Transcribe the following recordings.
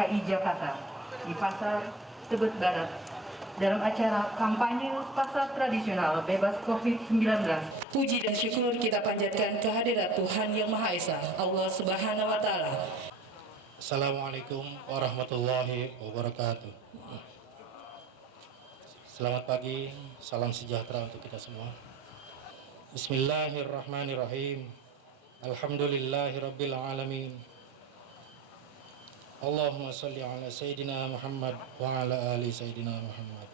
DKI Jakarta di Pasar Tebet Barat dalam acara kampanye pasar tradisional bebas COVID-19. Puji dan syukur kita panjatkan kehadirat Tuhan Yang Maha Esa, Allah Subhanahu wa Ta'ala. Assalamualaikum warahmatullahi wabarakatuh. Selamat pagi, salam sejahtera untuk kita semua. Bismillahirrahmanirrahim. Alhamdulillahirabbil alamin. Allahumma shalli ala sayyidina Muhammad wa ala ali sayyidina Muhammad.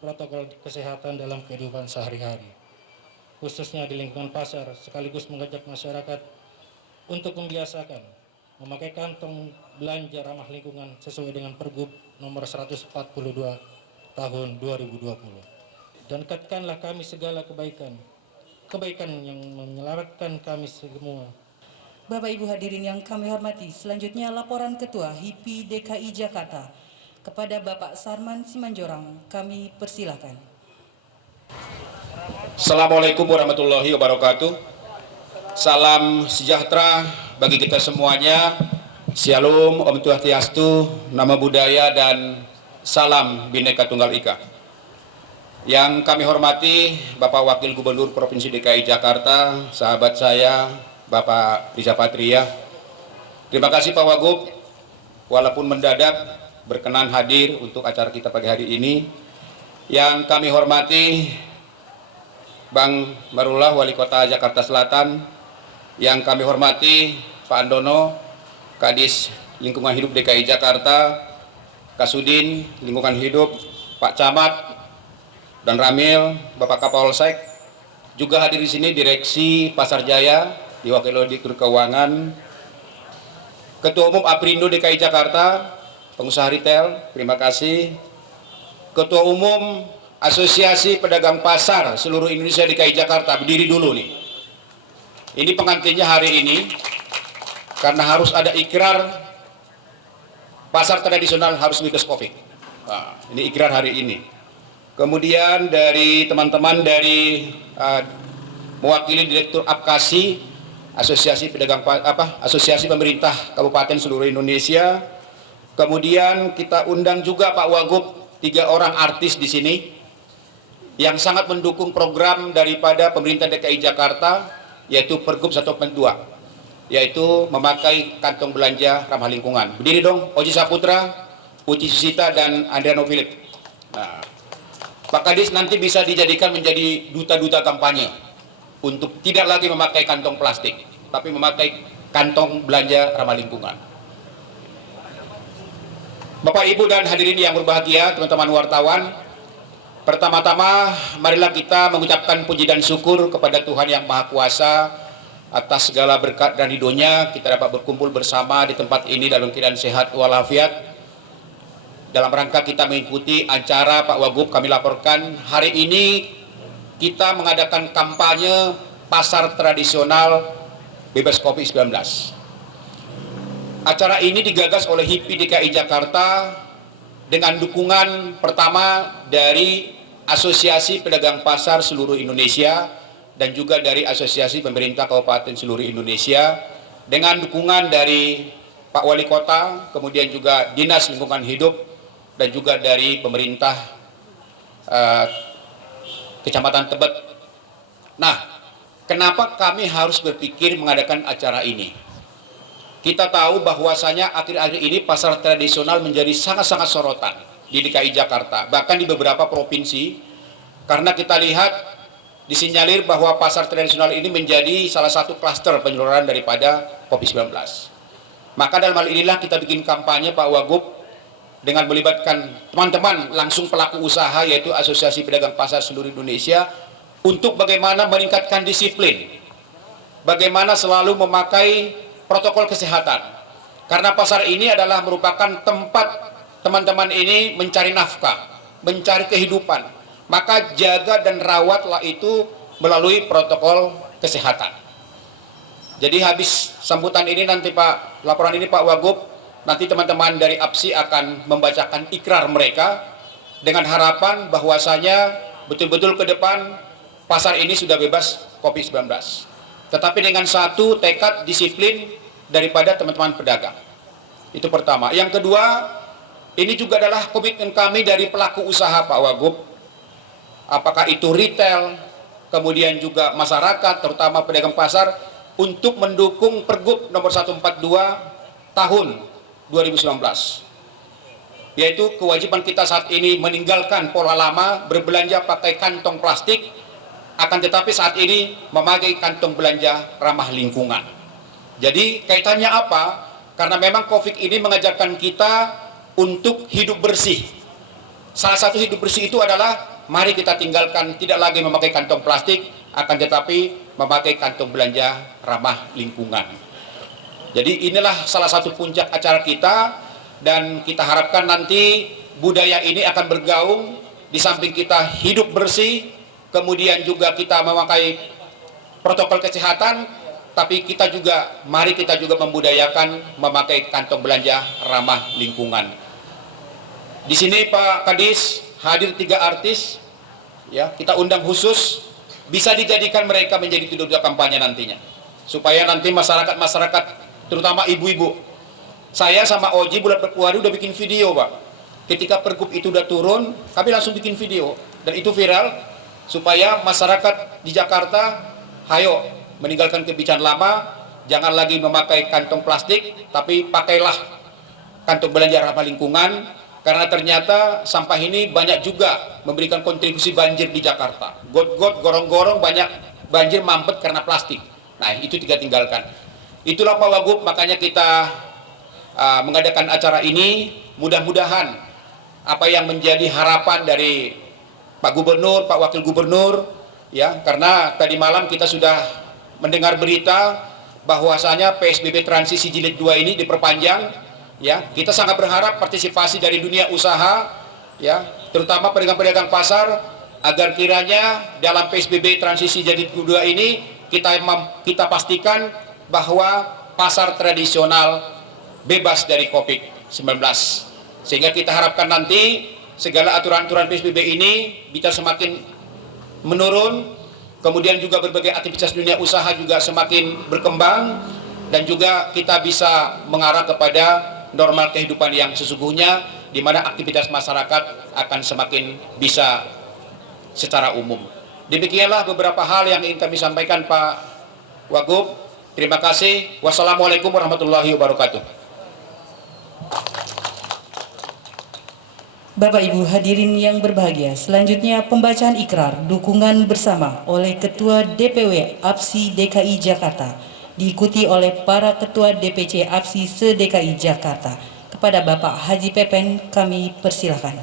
Protokol kesehatan dalam kehidupan sehari-hari, khususnya di lingkungan pasar, sekaligus mengajak masyarakat untuk membiasakan memakai kantong belanja ramah lingkungan sesuai dengan Pergub nomor 142 tahun 2020. Dan dekatkanlah kami segala kebaikan yang menyelamatkan kami semua. Bapak Ibu hadirin yang kami hormati, selanjutnya laporan Ketua HIPI DKI Jakarta kepada Bapak Sarman Simanjorang, kami persilakan. Assalamualaikum warahmatullahi wabarakatuh. Salam sejahtera bagi kita semuanya. Shalom, Om Swastiastu, Namo Buddhaya, dan salam Bhinneka Tunggal Ika. Yang kami hormati Bapak Wakil Gubernur Provinsi DKI Jakarta, sahabat saya Bapak Riza Patria. Terima kasih Pak Wagub, walaupun mendadak berkenan hadir untuk acara kita pagi hari ini. Yang kami hormati Bang Marullah, Wali Kota Jakarta Selatan. Yang kami hormati Pak Andono, Kadis Lingkungan Hidup DKI Jakarta, Kasudin Lingkungan Hidup, Pak Camat, dan Ramil, Bapak Kapolsek. Juga hadir di sini Direksi Pasar Jaya, diwakili Direktur Keuangan, Ketua Umum Aprindo DKI Jakarta, pengusaha retail, terima kasih. Ketua Umum Asosiasi Pedagang Pasar seluruh Indonesia DKI Jakarta, berdiri dulu nih. Ini pengantinnya hari ini, karena harus ada ikrar pasar tradisional harus bebas COVID. Nah, ini ikrar hari ini. Kemudian dari teman-teman dari mewakili Direktur Apkasi, Asosiasi Pemerintah Kabupaten seluruh Indonesia. Kemudian kita undang juga Pak Wagub, 3 orang artis di sini yang sangat mendukung program daripada pemerintah DKI Jakarta, yaitu Pergub 142, yaitu memakai kantong belanja ramah lingkungan. Berdiri dong, Oji Saputra, Uci Susita, dan Andriano Philip. Nah, Pak Kadis nanti bisa dijadikan menjadi duta-duta kampanye untuk tidak lagi memakai kantong plastik, tapi memakai kantong belanja ramah lingkungan. Bapak, Ibu, dan hadirin yang berbahagia, teman-teman wartawan, pertama-tama marilah kita mengucapkan puji dan syukur kepada Tuhan Yang Maha Kuasa atas segala berkat dan ridhonya kita dapat berkumpul bersama di tempat ini dalam keadaan sehat walafiat. Dalam rangka kita mengikuti acara Pak Wagub, kami laporkan hari ini kita mengadakan kampanye pasar tradisional bebas COVID-19. Acara ini digagas oleh HIPI DKI Jakarta dengan dukungan pertama dari Asosiasi Pedagang Pasar seluruh Indonesia dan juga dari Asosiasi Pemerintah Kabupaten seluruh Indonesia, dengan dukungan dari Pak Wali Kota, kemudian juga Dinas Lingkungan Hidup, dan juga dari pemerintah Kecamatan Tebet. Nah, kenapa kami harus berpikir mengadakan acara ini? Kita tahu bahwasanya akhir-akhir ini pasar tradisional menjadi sangat-sangat sorotan di DKI Jakarta, bahkan di beberapa provinsi, karena kita lihat disinyalir bahwa pasar tradisional ini menjadi salah satu klaster penyeluruhan daripada COVID-19. Maka dalam hal inilah kita bikin kampanye Pak Wagub dengan melibatkan teman-teman langsung pelaku usaha, yaitu Asosiasi Pedagang Pasar seluruh Indonesia, untuk bagaimana meningkatkan disiplin, bagaimana selalu memakai protokol kesehatan. Karena pasar ini adalah merupakan tempat teman-teman ini mencari nafkah, mencari kehidupan. Maka jaga dan rawatlah itu melalui protokol kesehatan. Jadi habis sambutan ini nanti Pak, laporan ini Pak Wagub, nanti teman-teman dari APSI akan membacakan ikrar mereka dengan harapan bahwasanya betul-betul ke depan pasar ini sudah bebas COVID-19. Tetapi dengan satu tekad disiplin daripada teman-teman pedagang. Itu pertama. Yang kedua, ini juga adalah komitmen kami dari pelaku usaha Pak Wagub. Apakah itu retail, kemudian juga masyarakat, terutama pedagang pasar, untuk mendukung Pergub nomor 142 tahun 2019. Yaitu kewajiban kita saat ini meninggalkan pola lama berbelanja pakai kantong plastik, akan tetapi saat ini memakai kantong belanja ramah lingkungan. Jadi kaitannya apa? Karena memang COVID ini mengajarkan kita untuk hidup bersih. Salah satu hidup bersih itu adalah mari kita tinggalkan tidak lagi memakai kantong plastik, akan tetapi memakai kantong belanja ramah lingkungan. Jadi inilah salah satu puncak acara kita, dan kita harapkan nanti budaya ini akan bergaung. Di samping kita hidup bersih, kemudian juga kita memakai protokol kesehatan, tapi mari kita juga membudayakan memakai kantong belanja ramah lingkungan. Di sini Pak Kadis hadir 3 artis, ya, kita undang khusus, bisa dijadikan mereka menjadi judul kampanye nantinya, supaya nanti masyarakat terutama ibu-ibu. Saya sama Oji bulan Februari udah bikin video, Pak. Ketika Pergub itu udah turun, kami langsung bikin video, dan itu viral, supaya masyarakat di Jakarta, hayo meninggalkan kebiasaan lama, jangan lagi memakai kantong plastik, tapi pakailah kantong belanja ramah lingkungan, karena ternyata sampah ini banyak juga memberikan kontribusi banjir di Jakarta. Got-got, gorong-gorong, banyak banjir mampet karena plastik. Nah, itu kita tinggalkan. Itulah Pak Wagub, makanya kita mengadakan acara ini. Mudah-mudahan apa yang menjadi harapan dari Pak Gubernur, Pak Wakil Gubernur, ya, karena tadi malam kita sudah mendengar berita bahwasanya PSBB transisi jilid 2 ini diperpanjang, ya. Kita sangat berharap partisipasi dari dunia usaha, ya, terutama pedagang-pedagang pasar, agar kiranya dalam PSBB transisi jilid 2 ini kita pastikan bahwa pasar tradisional bebas dari COVID-19, sehingga kita harapkan nanti segala aturan-aturan PSBB ini bisa semakin menurun, kemudian juga berbagai aktivitas dunia usaha juga semakin berkembang, dan juga kita bisa mengarah kepada normal kehidupan yang sesungguhnya, di mana aktivitas masyarakat akan semakin bisa secara umum. Demikianlah beberapa hal yang ingin kami sampaikan Pak Wagub. Terima kasih. Wassalamualaikum warahmatullahi wabarakatuh. Bapak Ibu hadirin yang berbahagia, selanjutnya pembacaan ikrar dukungan bersama oleh Ketua DPW APSI DKI Jakarta, diikuti oleh para Ketua DPC APSI se-DKI Jakarta. Kepada Bapak Haji Pepen kami persilahkan.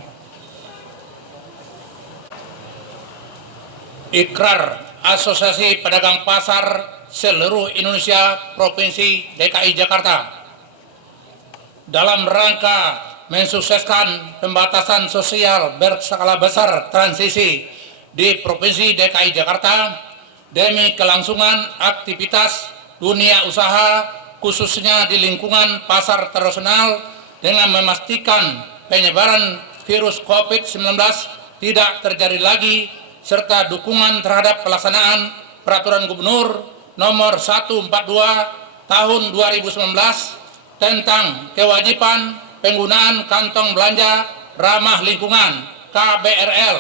Ikrar Asosiasi Pedagang Pasar Seluruh Indonesia Provinsi DKI Jakarta dalam rangka mensukseskan pembatasan sosial berskala besar transisi di Provinsi DKI Jakarta demi kelangsungan aktivitas dunia usaha khususnya di lingkungan pasar tradisional dengan memastikan penyebaran virus COVID-19 tidak terjadi lagi, serta dukungan terhadap pelaksanaan Peraturan Gubernur Nomor 142 Tahun 2019 tentang kewajiban penggunaan kantong belanja ramah lingkungan KBRL.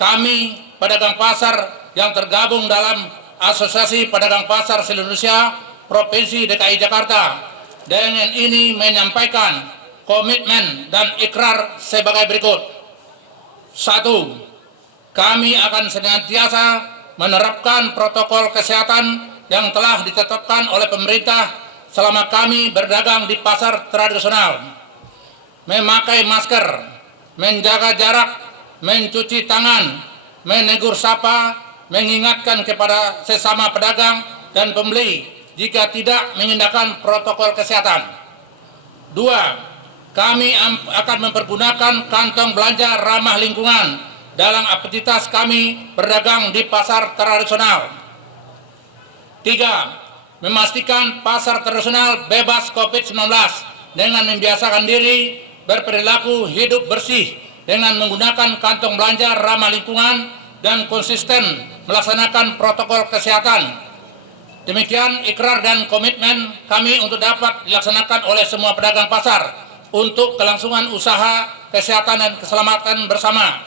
Kami pedagang pasar yang tergabung dalam Asosiasi Pedagang Pasar seluruh Indonesia Provinsi DKI Jakarta dengan ini menyampaikan komitmen dan ikrar sebagai berikut. 1. Kami akan senantiasa menerapkan protokol kesehatan yang telah ditetapkan oleh pemerintah selama kami berdagang di pasar tradisional. Memakai masker, menjaga jarak, mencuci tangan, menegur sapa, mengingatkan kepada sesama pedagang dan pembeli jika tidak mengindahkan protokol kesehatan. 2. Kami akan mempergunakan kantong belanja ramah lingkungan dalam aktivitas kami berdagang di pasar tradisional. 3. Memastikan pasar tradisional bebas COVID-19 dengan membiasakan diri berperilaku hidup bersih dengan menggunakan kantong belanja ramah lingkungan dan konsisten melaksanakan protokol kesehatan. Demikian ikrar dan komitmen kami untuk dapat dilaksanakan oleh semua pedagang pasar untuk kelangsungan usaha, kesehatan dan keselamatan bersama.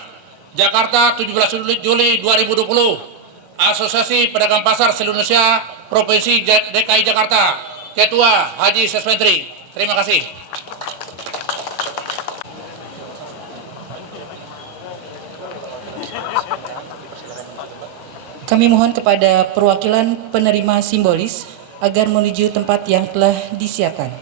Jakarta, 17 Juli 2020. Asosiasi Pedagang Pasar seluruh Indonesia, Provinsi DKI Jakarta. Ketua Haji Sesmentri. Terima kasih. Kami mohon kepada perwakilan penerima simbolis agar menuju tempat yang telah disiapkan.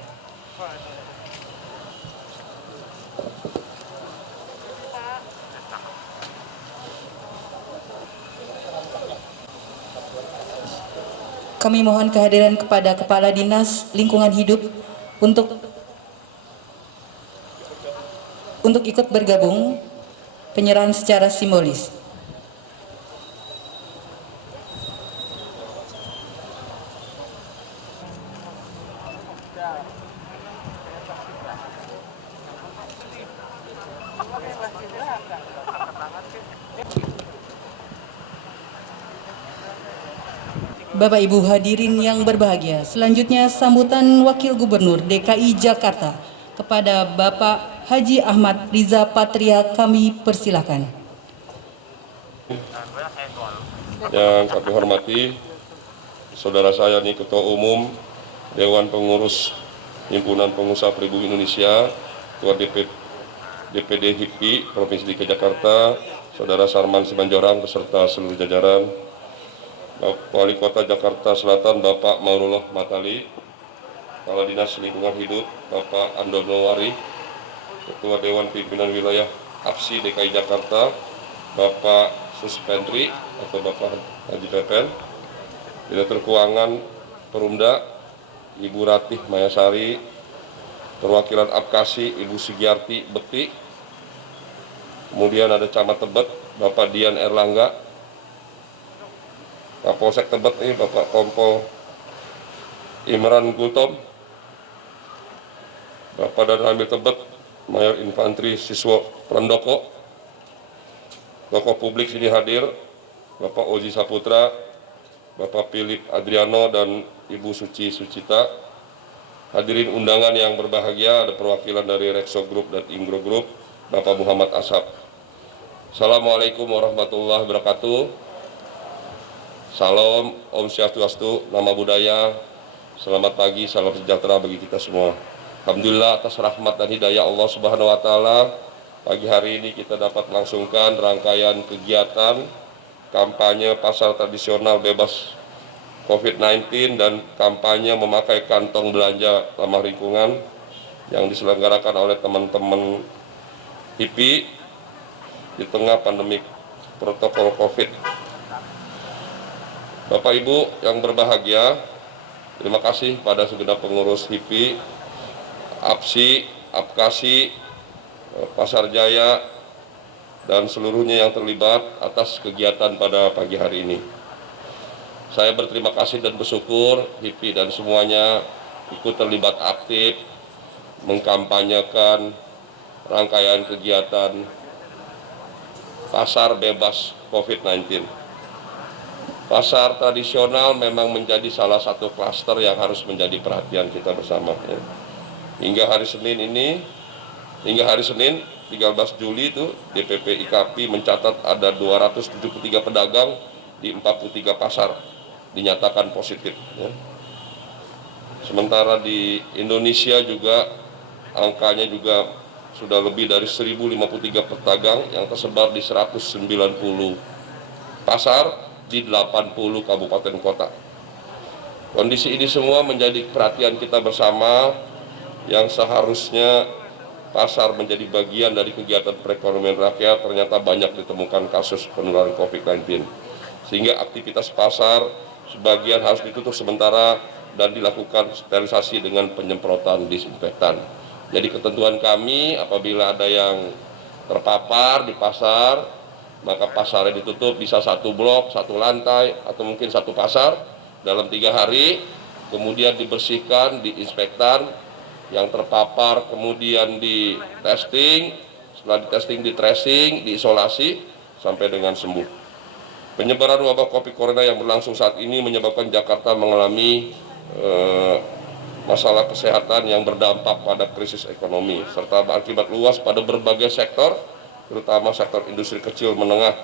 Kami mohon kehadiran kepada Kepala Dinas Lingkungan Hidup untuk ikut bergabung penyerahan secara simbolis. Bapak Ibu hadirin yang berbahagia, selanjutnya sambutan Wakil Gubernur DKI Jakarta kepada Bapak Haji Ahmad Riza Patria kami persilakan. Yang kami hormati, saudara saya nih Ketua Umum Dewan Pengurus Himpunan Pengusaha Pribumi Indonesia, Ketua DPD HIPI Provinsi DKI Jakarta, Saudara Sarman Simanjorang beserta seluruh jajaran, Wali Kota Jakarta Selatan Bapak Maulullah Matali, Kepala Dinas Lingkungan Hidup Bapak Andono Wari, Ketua Dewan Pimpinan Wilayah APSI DKI Jakarta Bapak Suspendri atau Bapak Haji Pepen, Direktur Keuangan Perumda Ibu Ratih Mayasari, perwakilan APKASI Ibu Sugiarti Bekti, kemudian ada Camat Tebet Bapak Dian Erlangga, Kapolsek Tebet ini Bapak Kompol Imran Gultom, Bapak dan Ramil Tebet Mayor Infantri Siswo Prandoko, tokoh publik sini hadir Bapak Oji Saputra, Bapak Philip Adriano dan Ibu Suci Sucita. Hadirin undangan yang berbahagia, ada perwakilan dari Rexo Group dan Ingro Group, Bapak Muhammad Asap. Assalamualaikum warahmatullahi wabarakatuh. Salam, Om Swastiastu, Nama Budaya, selamat pagi, salam sejahtera bagi kita semua. Alhamdulillah atas rahmat dan hidayah Allah Subhanahu wa Ta'ala, pagi hari ini kita dapat melangsungkan rangkaian kegiatan kampanye pasar tradisional bebas COVID-19 dan kampanye memakai kantong belanja ramah lingkungan yang diselenggarakan oleh teman-teman HIPI di tengah pandemi protokol COVID. Bapak Ibu yang berbahagia, terima kasih pada segenap pengurus HIPI, APSI, APKASI, Pasar Jaya, dan seluruhnya yang terlibat atas kegiatan pada pagi hari ini. Saya berterima kasih dan bersyukur HIPI dan semuanya ikut terlibat aktif mengkampanyekan rangkaian kegiatan pasar bebas COVID-19. Pasar tradisional memang menjadi salah satu klaster yang harus menjadi perhatian kita bersama. Hingga hari Senin 13 Juli itu DPP IKAPI mencatat ada 273 pedagang di 43 pasar dinyatakan positif. Sementara di Indonesia juga angkanya juga sudah lebih dari 1053 pedagang yang tersebar di 190 pasar di 80 kabupaten kota. Kondisi ini semua menjadi perhatian kita bersama yang seharusnya pasar menjadi bagian dari kegiatan perekonomian rakyat, ternyata banyak ditemukan kasus penularan COVID-19. Sehingga aktivitas pasar sebagian harus ditutup sementara dan dilakukan sterilisasi dengan penyemprotan disinfektan. Jadi ketentuan kami apabila ada yang terpapar di pasar, maka pasarnya ditutup, bisa satu blok, satu lantai, atau mungkin satu pasar dalam 3 hari, kemudian dibersihkan, diinspektan, yang terpapar kemudian di testing, setelah di testing, di tracing, diisolasi, sampai dengan sembuh. Penyebaran wabah COVID Corona yang berlangsung saat ini menyebabkan Jakarta mengalami masalah kesehatan yang berdampak pada krisis ekonomi serta berakibat luas pada berbagai sektor, terutama sektor industri kecil menengah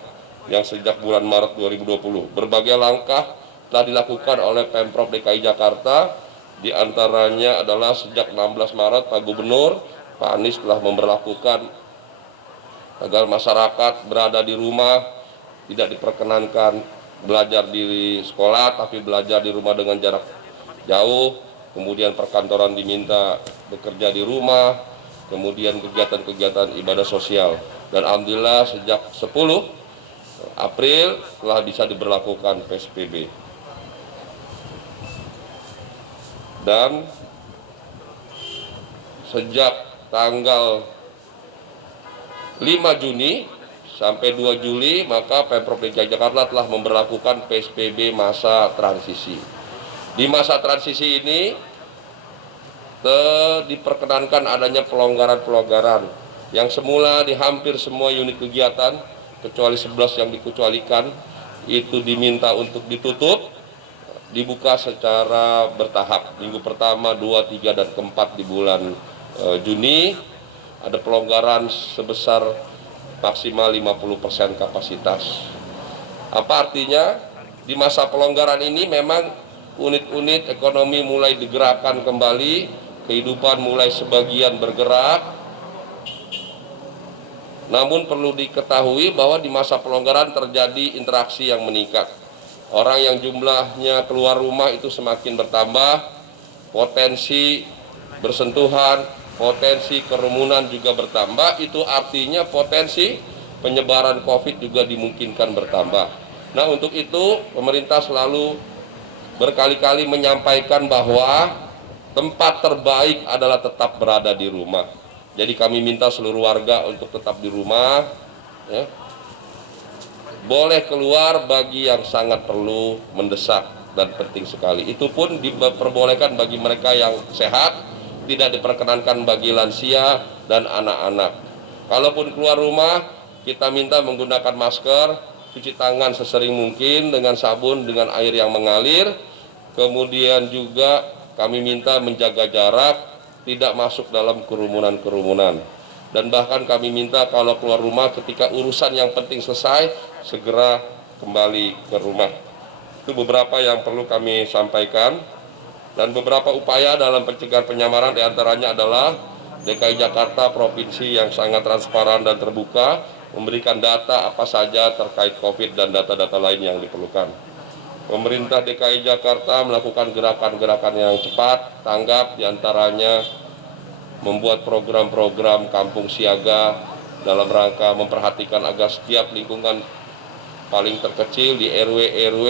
yang sejak bulan Maret 2020. Berbagai langkah telah dilakukan oleh Pemprov DKI Jakarta, di antaranya adalah sejak 16 Maret Pak Gubernur Pak Anies telah memberlakukan agar masyarakat berada di rumah, tidak diperkenankan belajar di sekolah tapi belajar di rumah dengan jarak jauh. Kemudian perkantoran diminta bekerja di rumah, kemudian kegiatan-kegiatan ibadah sosial. Dan alhamdulillah sejak 10 April telah bisa diberlakukan PSBB. Dan sejak tanggal 5 Juni sampai 2 Juli maka Pemprov DKI Jakarta telah memberlakukan PSBB masa transisi. Di masa transisi ini diperkenankan adanya pelonggaran-pelonggaran yang semula di hampir semua unit kegiatan kecuali 11 yang dikecualikan itu diminta untuk ditutup, dibuka secara bertahap. Minggu pertama, 2, 3, dan keempat di bulan Juni ada pelonggaran sebesar maksimal 50% kapasitas. Apa artinya? Di masa pelonggaran ini memang unit-unit ekonomi mulai digerakkan kembali, kehidupan mulai sebagian bergerak. Namun perlu diketahui bahwa di masa pelonggaran terjadi interaksi yang meningkat. Orang yang jumlahnya keluar rumah itu semakin bertambah, potensi bersentuhan, potensi kerumunan juga bertambah, itu artinya potensi penyebaran COVID juga dimungkinkan bertambah. Nah, untuk itu pemerintah selalu berkali-kali menyampaikan bahwa tempat terbaik adalah tetap berada di rumah. Jadi kami minta seluruh warga untuk tetap di rumah, ya. Boleh keluar bagi yang sangat perlu, mendesak dan penting sekali. Itu pun diperbolehkan bagi mereka yang sehat, tidak diperkenankan bagi lansia dan anak-anak. Kalaupun keluar rumah, kita minta menggunakan masker, cuci tangan sesering mungkin dengan sabun dengan air yang mengalir. Kemudian juga kami minta menjaga jarak, tidak masuk dalam kerumunan-kerumunan. Dan bahkan kami minta kalau keluar rumah ketika urusan yang penting selesai, segera kembali ke rumah. Itu beberapa yang perlu kami sampaikan. Dan beberapa upaya dalam pencegahan penyamaran diantaranya adalah DKI Jakarta provinsi yang sangat transparan dan terbuka, memberikan data apa saja terkait COVID dan data-data lain yang diperlukan. Pemerintah DKI Jakarta melakukan gerakan-gerakan yang cepat, tanggap, diantaranya membuat program-program kampung siaga dalam rangka memperhatikan agar setiap lingkungan paling terkecil di RW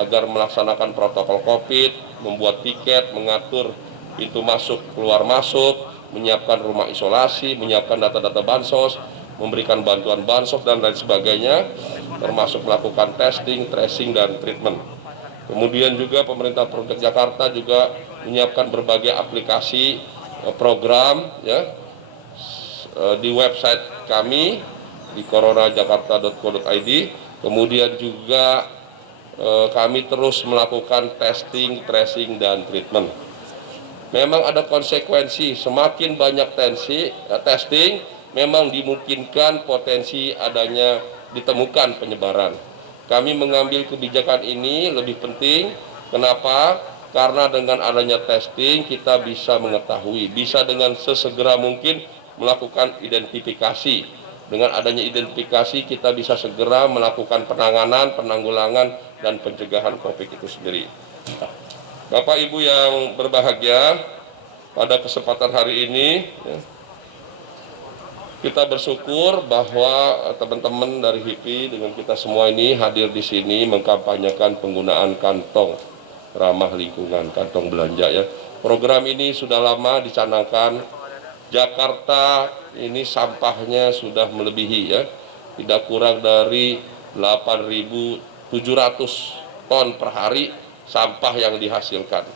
agar melaksanakan protokol COVID, membuat tiket, mengatur pintu masuk, keluar masuk, menyiapkan rumah isolasi, menyiapkan data-data bansos, memberikan bantuan bansos dan lain sebagainya, termasuk melakukan testing, tracing, dan treatment. Kemudian juga pemerintah Provinsi Jakarta juga menyiapkan berbagai aplikasi program ya di website kami di coronajakarta.co.id. Kemudian juga kami terus melakukan testing, tracing, dan treatment. Memang ada konsekuensi, semakin banyak testing, memang dimungkinkan potensi adanya ditemukan penyebaran. Kami mengambil kebijakan ini lebih penting. Kenapa? Karena dengan adanya testing kita bisa mengetahui, bisa dengan sesegera mungkin melakukan identifikasi. Dengan adanya identifikasi kita bisa segera melakukan penanganan, penanggulangan, dan pencegahan COVID itu sendiri. Bapak Ibu yang berbahagia, pada kesempatan hari ini kita bersyukur bahwa teman-teman dari HIPI dengan kita semua ini hadir di sini mengkampanyekan penggunaan kantong ramah lingkungan, kantong belanja ya. Program ini sudah lama dicanangkan. Jakarta ini sampahnya sudah melebihi ya, tidak kurang dari 8.700 ton per hari sampah yang dihasilkan.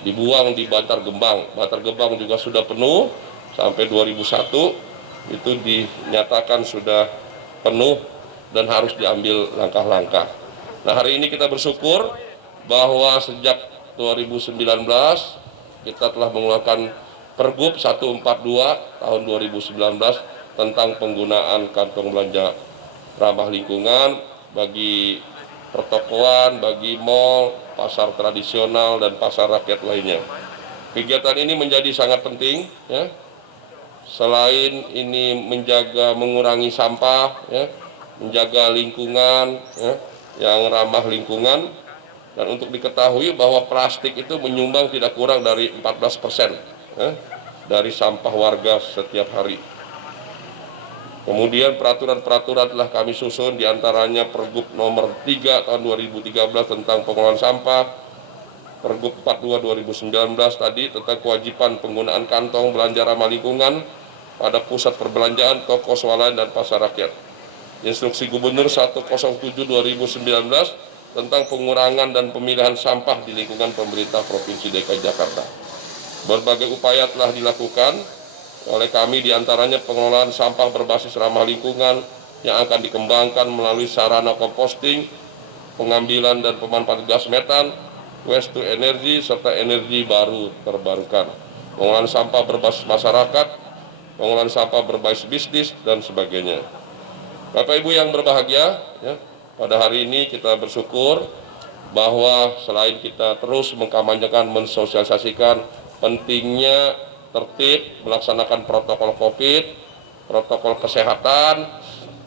Dibuang di Bantar Gebang. Bantar Gebang juga sudah penuh sampai 2001 itu dinyatakan sudah penuh dan harus diambil langkah-langkah. Nah, hari ini kita bersyukur bahwa sejak 2019 kita telah mengeluarkan Pergub 142 tahun 2019 tentang penggunaan kantong belanja ramah lingkungan bagi pertokoan, bagi mal, pasar tradisional, dan pasar rakyat lainnya. Kegiatan ini menjadi sangat penting, ya. Selain ini mengurangi sampah, ya, menjaga lingkungan, ya, yang ramah lingkungan, dan untuk diketahui bahwa plastik itu menyumbang tidak kurang dari 14%, ya, dari sampah warga setiap hari. Kemudian peraturan-peraturan telah kami susun, diantaranya Pergub nomor 3 tahun 2013 tentang pengelolaan sampah, Pergub 42 2019 tadi tentang kewajiban penggunaan kantong belanja ramah lingkungan pada pusat perbelanjaan, toko swalayan, dan pasar rakyat. Instruksi Gubernur 107 2019 tentang pengurangan dan pemilihan sampah di lingkungan pemerintah Provinsi DKI Jakarta. Berbagai upaya telah dilakukan oleh kami, diantaranya pengelolaan sampah berbasis ramah lingkungan yang akan dikembangkan melalui sarana komposting, pengambilan dan pemanfaatan gas metan, waste to energy, serta energi baru terbarukan, pengelolaan sampah berbasis masyarakat, pengelolaan sampah berbasis bisnis, dan sebagainya. Bapak Ibu yang berbahagia, ya, pada hari ini kita bersyukur bahwa selain kita terus mengkampanyekan, mensosialisasikan pentingnya tertib melaksanakan protokol COVID, protokol kesehatan,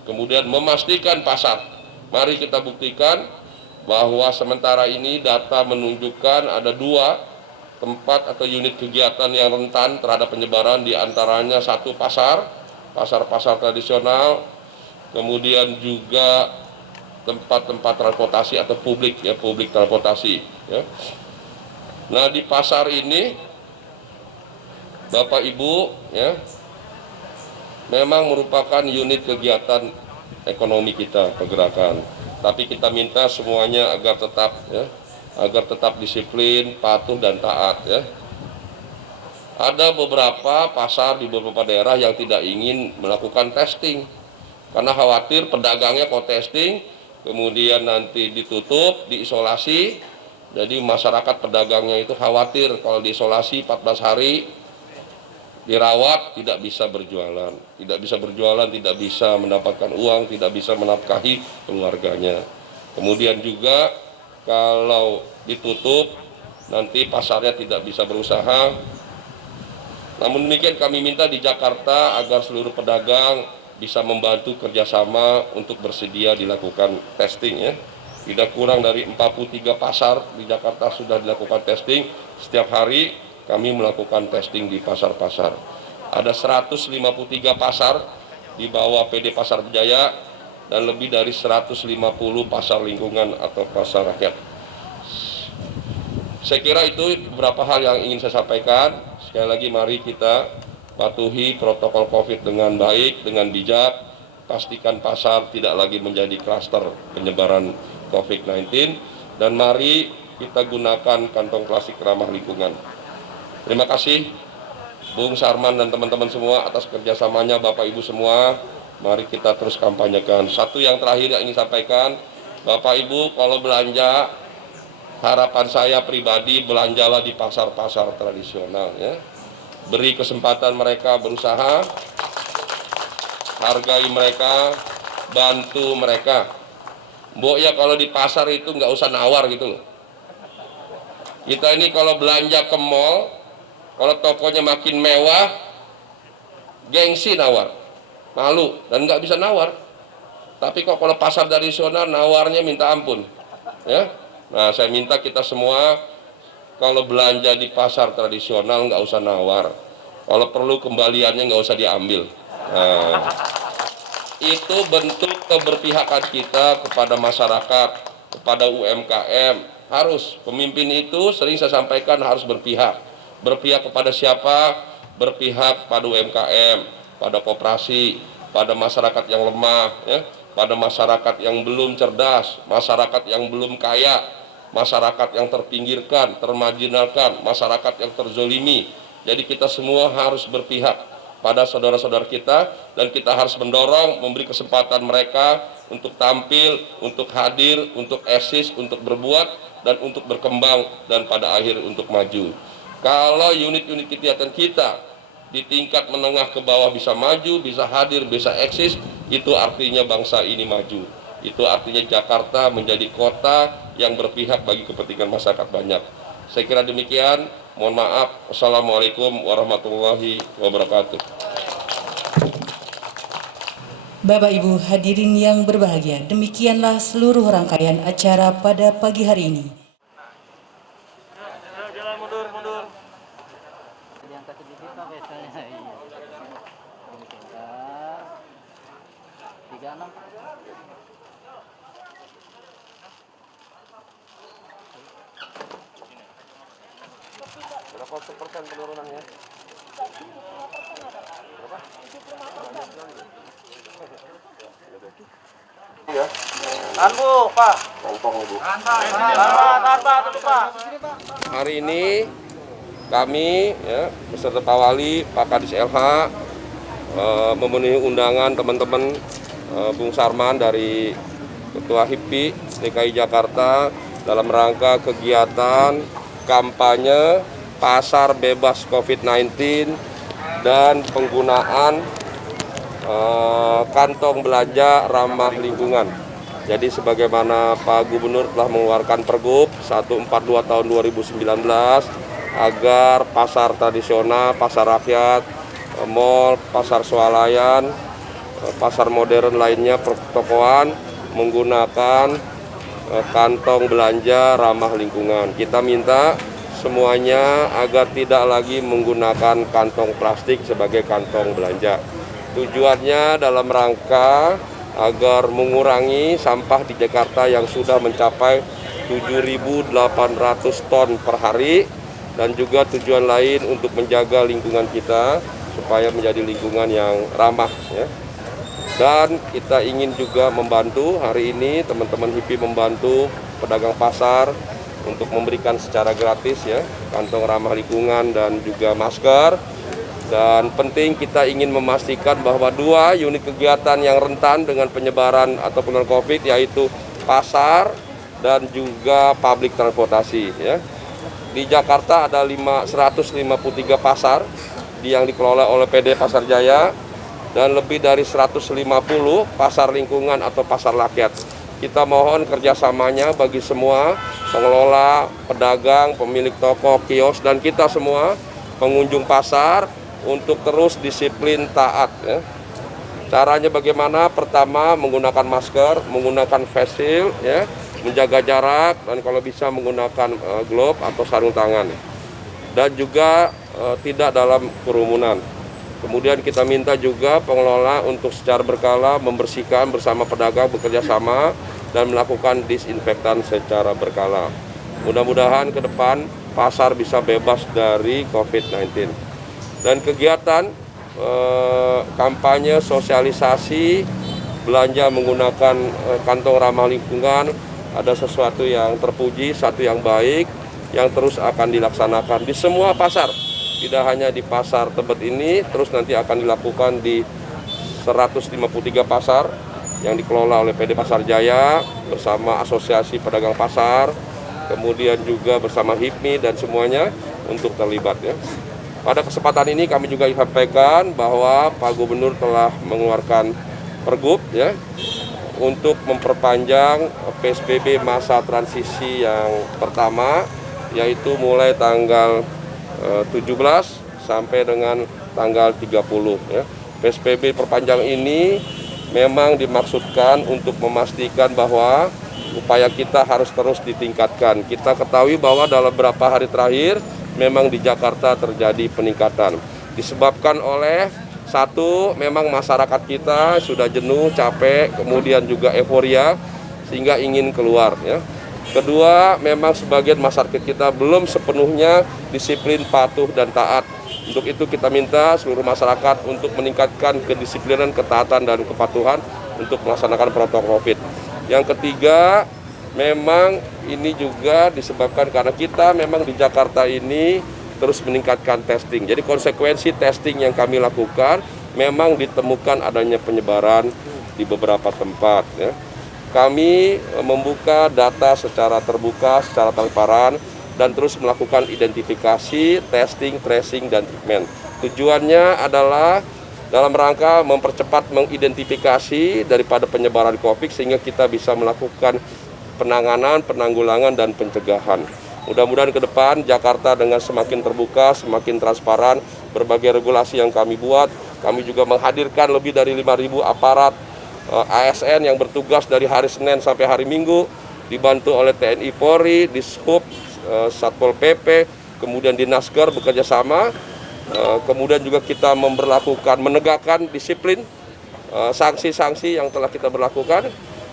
kemudian memastikan pasar. Mari kita buktikan bahwa sementara ini data menunjukkan ada 2 tempat atau unit kegiatan yang rentan terhadap penyebaran, diantaranya 1 pasar tradisional, kemudian juga tempat-tempat transportasi atau publik transportasi. Ya. Nah, di pasar ini Bapak Ibu, ya, memang merupakan unit kegiatan ekonomi kita, pergerakan. Tapi kita minta semuanya agar tetap disiplin, patuh, dan taat, ya. Ada beberapa pasar di beberapa daerah yang tidak ingin melakukan testing karena khawatir pedagangnya kalau testing kemudian nanti ditutup, diisolasi. Jadi masyarakat pedagangnya itu khawatir kalau diisolasi 14 hari dirawat tidak bisa berjualan, tidak bisa mendapatkan uang, tidak bisa menafkahi keluarganya. Kemudian juga kalau ditutup nanti pasarnya tidak bisa berusaha. Namun demikian kami minta di Jakarta agar seluruh pedagang bisa membantu kerjasama untuk bersedia dilakukan testing, ya. Tidak kurang dari 43 pasar di Jakarta sudah dilakukan testing. Setiap hari kami melakukan testing di pasar-pasar. Ada 153 pasar di bawah PD Pasar Jaya dan lebih dari 150 pasar lingkungan atau pasar rakyat. Saya kira itu beberapa hal yang ingin saya sampaikan. Sekali lagi mari kita patuhi protokol COVID dengan baik, dengan bijak. Pastikan pasar tidak lagi menjadi klaster penyebaran COVID-19. Dan mari kita gunakan kantong plastik ramah lingkungan. Terima kasih Bung Sarman dan teman-teman semua atas kerjasamanya, Bapak Ibu semua. Mari kita terus kampanyekan. Satu yang terakhir yang ingin sampaikan, Bapak Ibu kalau belanja, harapan saya pribadi belanjalah di pasar-pasar tradisional, ya. Beri kesempatan mereka berusaha, hargai mereka, bantu mereka. Mbok ya kalau di pasar itu nggak usah nawar gitu loh. Kita ini kalau belanja ke mall, kalau tokonya makin mewah, gengsi nawar, malu, dan nggak bisa nawar. Tapi kok kalau pasar tradisional nawarnya minta ampun, ya. Nah, saya minta kita semua kalau belanja di pasar tradisional nggak usah nawar. Kalau perlu kembaliannya nggak usah diambil. Nah, itu bentuk keberpihakan kita kepada masyarakat, kepada UMKM. Harus, pemimpin itu sering saya sampaikan harus berpihak. Berpihak kepada siapa? Berpihak pada UMKM, pada koperasi, pada masyarakat yang lemah, ya, pada masyarakat yang belum cerdas, masyarakat yang belum kaya, masyarakat yang terpinggirkan, termarginalkan, masyarakat yang terzolimi. Jadi kita semua harus berpihak. pada saudara-saudara kita, dan kita harus mendorong, memberi kesempatan mereka untuk tampil, untuk hadir, untuk eksis, untuk berbuat, dan untuk berkembang, dan pada akhir untuk maju. Kalau unit-unit kegiatan kita di tingkat menengah ke bawah bisa maju, bisa hadir, bisa eksis, itu artinya bangsa ini maju. Itu artinya Jakarta menjadi kota yang berpihak bagi kepentingan masyarakat banyak. Saya kira demikian. Mohon maaf. Wassalamualaikum warahmatullahi wabarakatuh. Bapak Ibu hadirin yang berbahagia, demikianlah seluruh rangkaian acara pada pagi hari ini. Berapa persen penurunannya? Ya. Tahan Bu, Pak. Tampang Bu. Tahan Pak, tutup Pak. Hari ini kami beserta Pak Wali, Pak Kadis LH memenuhi undangan teman-teman Bung Sarman dari Ketua HIPI DKI Jakarta dalam rangka kegiatan kampanye pasar bebas COVID-19 dan penggunaan kantong belanja ramah lingkungan. Jadi sebagaimana Pak Gubernur telah mengeluarkan Pergub 142 tahun 2019 agar pasar tradisional, pasar rakyat, mal, pasar swalayan, pasar modern lainnya, pertokoan menggunakan kantong belanja ramah lingkungan. Kita minta semuanya agar tidak lagi menggunakan kantong plastik sebagai kantong belanja. Tujuannya dalam rangka agar mengurangi sampah di Jakarta yang sudah mencapai 7.800 ton per hari, dan juga tujuan lain untuk menjaga lingkungan kita supaya menjadi lingkungan yang ramah ya. Dan kita ingin juga membantu hari ini teman-teman HIPI membantu pedagang pasar untuk memberikan secara gratis ya kantong ramah lingkungan dan juga masker. Dan penting kita ingin memastikan bahwa 2 unit kegiatan yang rentan dengan penyebaran atau penularan COVID yaitu pasar dan juga publik transportasi ya. Di Jakarta ada 153 pasar yang dikelola oleh PD Pasar Jaya dan lebih dari 150 pasar lingkungan atau pasar rakyat. Kita mohon kerjasamanya bagi semua pengelola, pedagang, pemilik toko, kios, dan kita semua pengunjung pasar untuk terus disiplin taat ya. Caranya bagaimana? Pertama, menggunakan masker, menggunakan face shield ya, menjaga jarak, dan kalau bisa menggunakan glove atau sarung tangan. Dan juga tidak dalam kerumunan. Kemudian kita minta juga pengelola untuk secara berkala membersihkan bersama pedagang, bekerja sama dan melakukan disinfektan secara berkala. Mudah-mudahan ke depan pasar bisa bebas dari COVID-19. Dan kegiatan kampanye sosialisasi belanja menggunakan kantong ramah lingkungan ada sesuatu yang terpuji, satu yang baik yang terus akan dilaksanakan di semua pasar. Tidak hanya di pasar Tebet ini, terus nanti akan dilakukan di 153 pasar yang dikelola oleh PD Pasar Jaya bersama Asosiasi Pedagang Pasar, kemudian juga bersama HIPMI dan semuanya untuk terlibat ya. Pada kesempatan ini kami juga sampaikan bahwa Pak Gubernur telah mengeluarkan Pergub ya untuk memperpanjang PSBB masa transisi yang pertama, yaitu mulai tanggal 17 sampai dengan tanggal 30 ya. PSBB perpanjang ini memang dimaksudkan untuk memastikan bahwa upaya kita harus terus ditingkatkan. Kita ketahui bahwa dalam beberapa hari terakhir memang di Jakarta terjadi peningkatan. Disebabkan oleh satu, memang masyarakat kita sudah jenuh, capek, kemudian juga euforia sehingga ingin keluar ya. Kedua, memang sebagian masyarakat kita belum sepenuhnya disiplin, patuh, dan taat. Untuk itu kita minta seluruh masyarakat untuk meningkatkan kedisiplinan, ketaatan, dan kepatuhan untuk melaksanakan protokol COVID. Yang ketiga, memang ini juga disebabkan karena kita memang di Jakarta ini terus meningkatkan testing. Jadi konsekuensi testing yang kami lakukan memang ditemukan adanya penyebaran di beberapa tempat. Ya. Kami membuka data secara terbuka, secara transparan, dan terus melakukan identifikasi, testing, tracing, dan treatment. Tujuannya adalah dalam rangka mempercepat mengidentifikasi daripada penyebaran COVID sehingga kita bisa melakukan penanganan, penanggulangan, dan pencegahan. Mudah-mudahan ke depan Jakarta dengan semakin terbuka, semakin transparan, berbagai regulasi yang kami buat. Kami juga menghadirkan lebih dari 5.000 aparat ASN yang bertugas dari hari Senin sampai hari Minggu, dibantu oleh TNI Polri, Dishub, Satpol PP, kemudian Dinasker bekerja sama. Kemudian juga kita menegakkan disiplin, sanksi-sanksi yang telah kita berlakukan.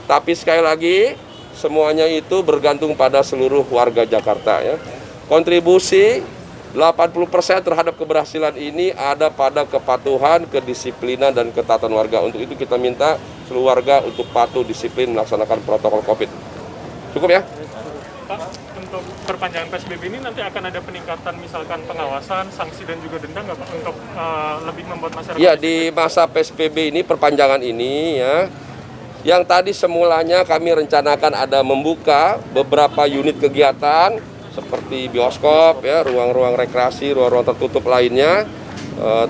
Tapi sekali lagi, semuanya itu bergantung pada seluruh warga Jakarta. Ya. Kontribusi 80% terhadap keberhasilan ini ada pada kepatuhan, kedisiplinan, dan ketaatan warga. Untuk itu kita minta seluruh warga untuk patuh disiplin melaksanakan protokol COVID. Cukup ya? Pak, untuk perpanjangan PSBB ini nanti akan ada peningkatan misalkan pengawasan, sanksi, dan juga denda nggak Pak untuk lebih membuat masyarakat? Ya, di masa PSBB ini, perpanjangan ini ya, yang tadi semulanya kami rencanakan ada membuka beberapa unit kegiatan seperti bioskop, ya, ruang-ruang rekreasi, ruang-ruang tertutup lainnya,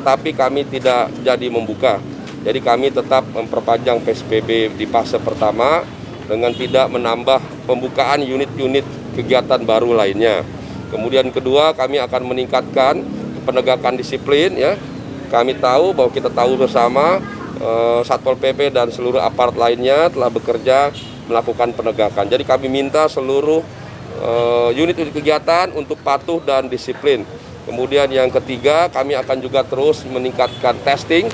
tapi kami tidak jadi membuka. Jadi kami tetap memperpanjang PSBB di fase pertama dengan tidak menambah pembukaan unit-unit kegiatan baru lainnya. Kemudian kedua, kami akan meningkatkan penegakan disiplin. Ya, kami tahu bahwa kita tahu bersama Satpol PP dan seluruh aparat lainnya telah bekerja melakukan penegakan. Jadi kami minta seluruh unit-unit kegiatan untuk patuh dan disiplin. Kemudian yang ketiga, kami akan juga terus meningkatkan testing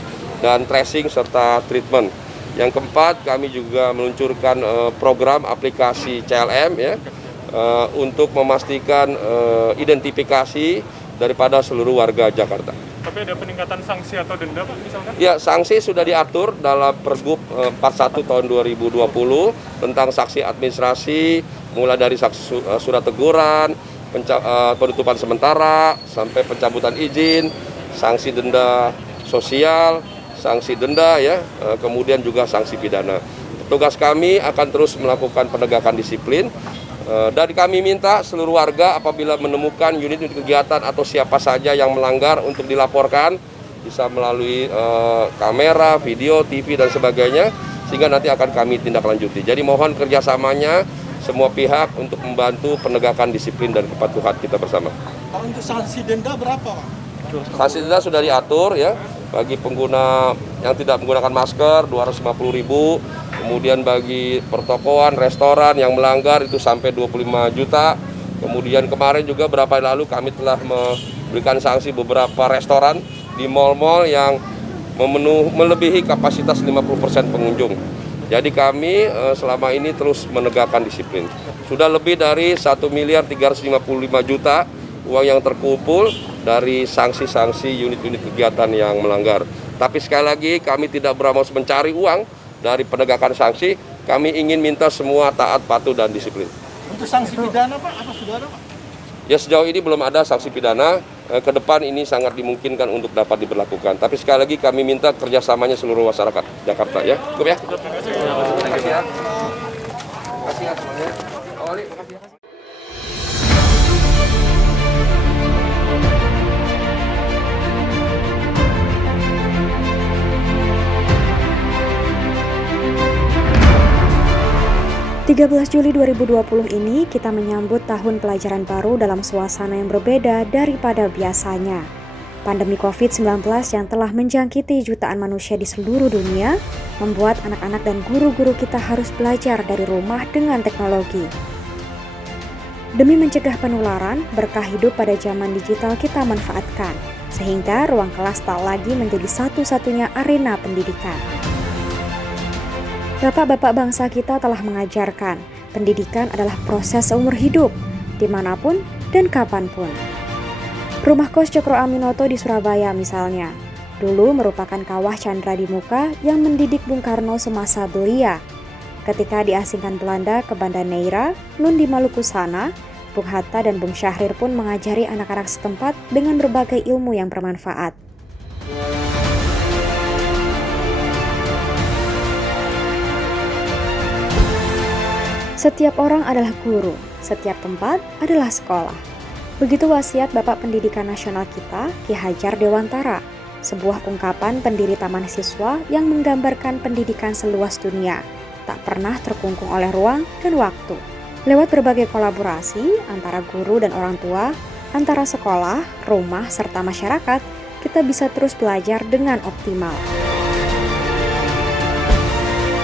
dan tracing serta treatment. Yang keempat, kami juga meluncurkan program aplikasi CLM ya, untuk memastikan identifikasi daripada seluruh warga Jakarta. Tapi ada peningkatan sanksi atau denda Pak misalkan? Ya, sanksi sudah diatur dalam Pergub 41 tahun 2020 tentang sanksi administrasi, mulai dari sanksi surat teguran, penutupan sementara, sampai pencabutan izin, sanksi denda sosial, sanksi denda ya, kemudian juga sanksi pidana. Tugas kami akan terus melakukan penegakan disiplin. Dan kami minta seluruh warga apabila menemukan unit-unit kegiatan atau siapa saja yang melanggar untuk dilaporkan, bisa melalui kamera, video, TV, dan sebagainya, sehingga nanti akan kami tindak lanjuti. Jadi mohon kerjasamanya semua pihak untuk membantu penegakan disiplin dan kepatuhan kita bersama. Untuk sanksi denda berapa Pak? Sanksi denda sudah diatur ya, bagi pengguna yang tidak menggunakan masker 250.000. Kemudian bagi pertokoan, restoran yang melanggar itu sampai 25 juta. Kemudian kemarin juga beberapa hari lalu kami telah memberikan sanksi beberapa restoran di mal-mal yang melebihi kapasitas 50% pengunjung. Jadi kami selama ini terus menegakkan disiplin. Sudah lebih dari 1.355 juta uang yang terkumpul dari sanksi-sanksi unit-unit kegiatan yang melanggar. Tapi sekali lagi kami tidak beramus mencari uang dari penegakan sanksi, kami ingin minta semua taat, patuh, dan disiplin. Untuk sanksi pidana Pak, apa sudah ada Pak? Ya sejauh ini belum ada sanksi pidana, ke depan ini sangat dimungkinkan untuk dapat diberlakukan. Tapi sekali lagi kami minta kerjasamanya seluruh masyarakat Jakarta ya. Cukup ya? Terima kasih ya. Terima kasih ya semuanya. Awali, makasih ya. Juli 13 2020 ini kita menyambut tahun pelajaran baru dalam suasana yang berbeda daripada biasanya. Pandemi COVID-19 yang telah menjangkiti jutaan manusia di seluruh dunia membuat anak-anak dan guru-guru kita harus belajar dari rumah dengan teknologi. Demi mencegah penularan, berkah hidup pada zaman digital kita manfaatkan, sehingga ruang kelas tak lagi menjadi satu-satunya arena pendidikan. Bapak-bapak bangsa kita telah mengajarkan, pendidikan adalah proses seumur hidup, dimanapun dan kapanpun. Rumah kos Cokro Aminoto di Surabaya misalnya, dulu merupakan kawah Chandra di Muka yang mendidik Bung Karno semasa belia. Ketika diasingkan Belanda ke Banda Neira, Nun di Maluku sana, Bung Hatta dan Bung Syahrir pun mengajari anak-anak setempat dengan berbagai ilmu yang bermanfaat. Setiap orang adalah guru, setiap tempat adalah sekolah. Begitu wasiat Bapak Pendidikan Nasional kita, Ki Hajar Dewantara, sebuah ungkapan pendiri Taman Siswa yang menggambarkan pendidikan seluas dunia, tak pernah terkungkung oleh ruang dan waktu. Lewat berbagai kolaborasi antara guru dan orang tua, antara sekolah, rumah, serta masyarakat, kita bisa terus belajar dengan optimal.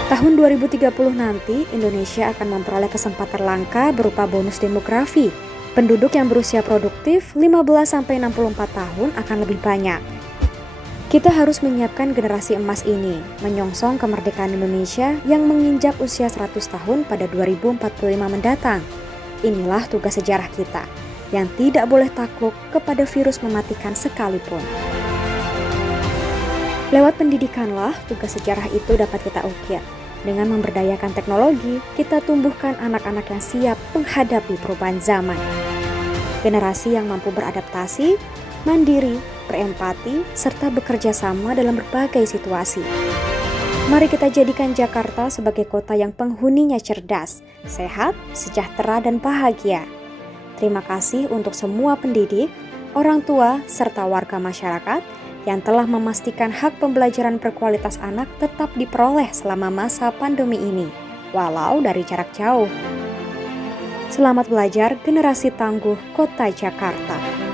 Tahun 2030 nanti, Indonesia akan memperoleh kesempatan langka berupa bonus demografi. Penduduk yang berusia produktif 15-64 tahun akan lebih banyak. Kita harus menyiapkan generasi emas ini, menyongsong kemerdekaan Indonesia yang menginjak usia 100 tahun pada 2045 mendatang. Inilah tugas sejarah kita, yang tidak boleh takluk kepada virus mematikan sekalipun. Lewat pendidikanlah tugas sejarah itu dapat kita ukir. Dengan memberdayakan teknologi, kita tumbuhkan anak-anak yang siap menghadapi perubahan zaman. Generasi yang mampu beradaptasi, mandiri, berempati, serta bekerja sama dalam berbagai situasi. Mari kita jadikan Jakarta sebagai kota yang penghuninya cerdas, sehat, sejahtera, dan bahagia. Terima kasih untuk semua pendidik, orang tua, serta warga masyarakat yang telah memastikan hak pembelajaran berkualitas anak tetap diperoleh selama masa pandemi ini, walau dari jarak jauh. Selamat belajar generasi tangguh Kota Jakarta.